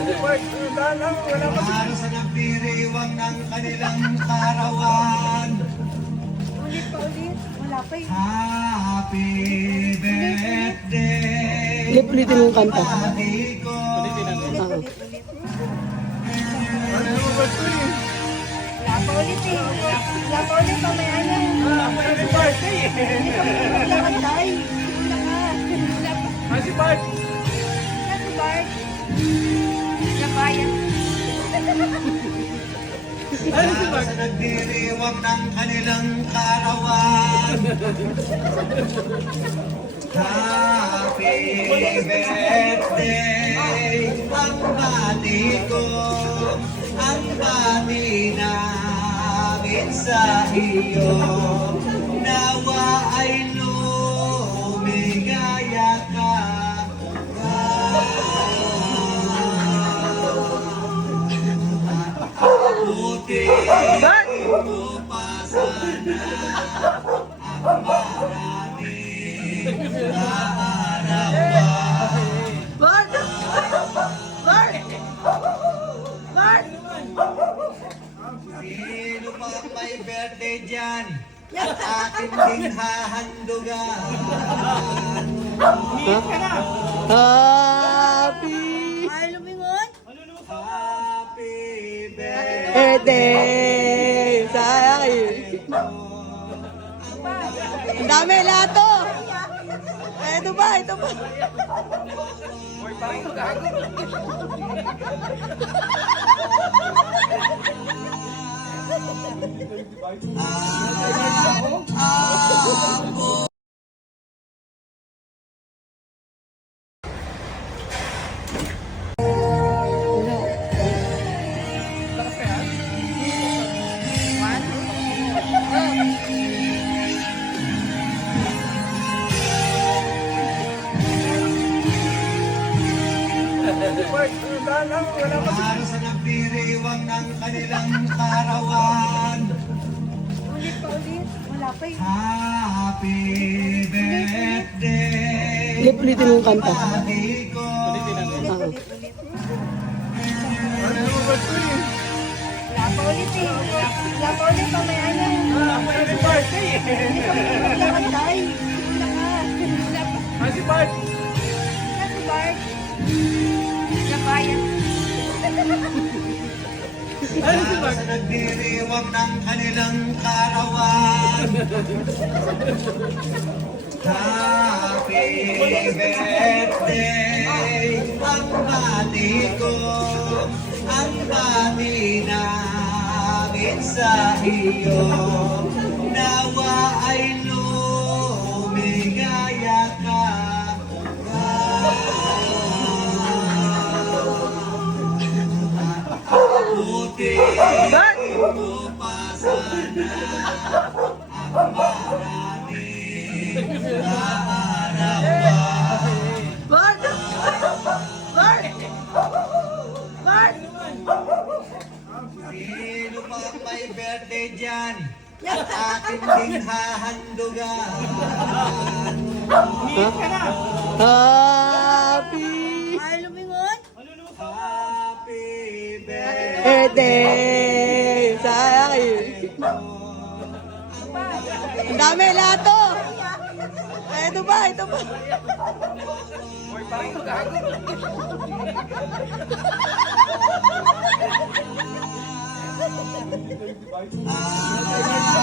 Para sa nagdiriwang ng kanilang karawan. Ulit pa ulit. Wala pa eh. Happy birthday. Ulit-ulitin yung kanta. Pati ko. Ulit. Wala pa ulit eh. Wala pa ulit. Mamaya yan. Hindi pa maglakad tayo. Wala ka. Si Bart! Si Bart. Nabayan. Para sa nagdiriwang ng kanilang karawan. Happy birthday. Ang bati ko, ang bati namin sa iyo. Nawa ay lumigaya ka. Buti mo pa sana ang maraming kaarawan. Bart! Bart! Bart! Sino pa may birthday dyan? Akin din hahandugan. Happy Ay, lumingon. Happy birthday. birthday! Sayang. Ang dami lahat to! Ito ba? Ito ba? Boy, parang gago. Para sa nagdiriwang ng kanilang karawan. Ulit pa ulit. Wala pa eh. Happy birthday. Ulit-ulitin yung kanta. Pati ko. Ulit. Wala pa ulit eh. Wala pa ulit. Mamaya yan. Hindi pa maglakad tayo. Wala ka. Si Bart! Si Bart. Nabayan. Para sa nagdiriwang ng kanilang karawan. Happy birthday. Ang bati ko, ang bati namin sa iyo. Nawa ay lumigaya ka. Buti mo pa sana ang maraming kaarawan. Bart! Bart! Bart! Sino pa may birthday dyan? Akin din hahandugan. Happy Ay, lumingon. Happy birthday. birthday! Sayang. Ang dami lahat to! Ito ba? Ito ba? Boy, parang gago. Ah,